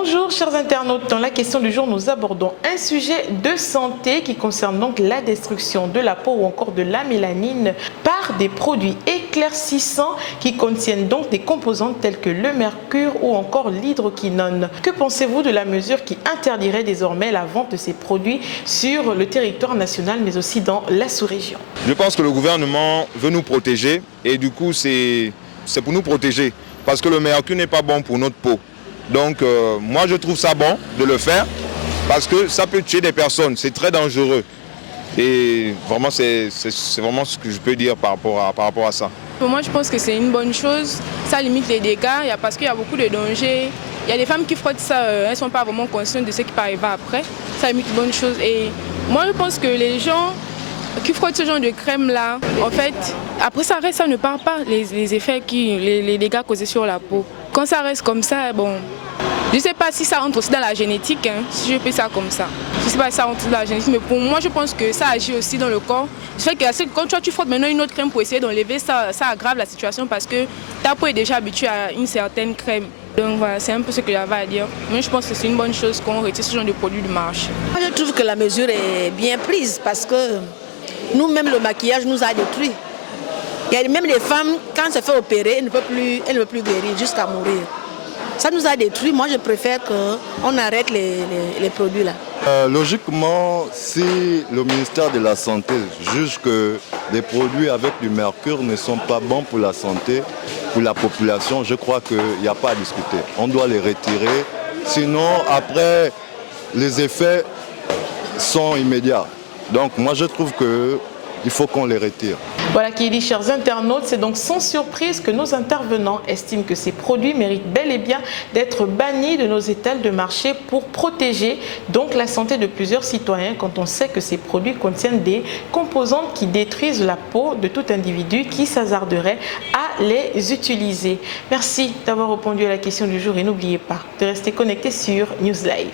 Bonjour chers internautes, dans la question du jour nous abordons un sujet de santé qui concerne donc la destruction de la peau ou encore de la mélanine par des produits éclaircissants qui contiennent donc des composantes telles que le mercure ou encore l'hydroquinone. Que pensez-vous de la mesure qui interdirait désormais la vente de ces produits sur le territoire national mais aussi dans la sous-région? Je pense que le gouvernement veut nous protéger et du coup c'est pour nous protéger parce que le mercure n'est pas bon pour notre peau. Donc moi je trouve ça bon de le faire parce que ça peut tuer des personnes, c'est très dangereux. Et vraiment c'est vraiment ce que je peux dire par rapport à ça. Pour moi je pense que c'est une bonne chose, ça limite les dégâts parce qu'il y a beaucoup de dangers. Il y a des femmes qui frottent ça, elles ne sont pas vraiment conscientes de ce qui peut arriver après. Ça limite une bonne chose. Et moi je pense que les gens qui frottent ce genre de crème là, en fait, après ça reste, ça ne part pas les effets, les dégâts causés sur la peau. Quand ça reste comme ça, bon, je ne sais pas si ça entre aussi dans la génétique, hein, si je fais ça comme ça. Je ne sais pas si ça entre dans la génétique, mais pour moi je pense que ça agit aussi dans le corps. C'est fait que quand tu frottes maintenant une autre crème pour essayer d'enlever, ça aggrave la situation parce que ta peau est déjà habituée à une certaine crème. Donc voilà, c'est un peu ce que j'avais à dire. Mais je pense que c'est une bonne chose qu'on retire ce genre de produits du marché. Moi, je trouve que la mesure est bien prise parce que nous-mêmes, le maquillage nous a détruits. Il y a même des femmes, quand elles se font opérer, elles ne peuvent plus guérir jusqu'à mourir. Ça nous a détruits. Moi, je préfère qu'on arrête les produits là. Logiquement, si le ministère de la Santé juge que les produits avec du mercure ne sont pas bons pour la santé, pour la population, je crois qu'il n'y a pas à discuter. On doit les retirer. Sinon, après, les effets sont immédiats. Donc moi, je trouve qu'il faut qu'on les retire. Voilà qui est dit, chers internautes, c'est donc sans surprise que nos intervenants estiment que ces produits méritent bel et bien d'être bannis de nos étals de marché pour protéger donc la santé de plusieurs citoyens quand on sait que ces produits contiennent des composantes qui détruisent la peau de tout individu qui s'hasarderait à les utiliser. Merci d'avoir répondu à la question du jour et n'oubliez pas de rester connecté sur News Live.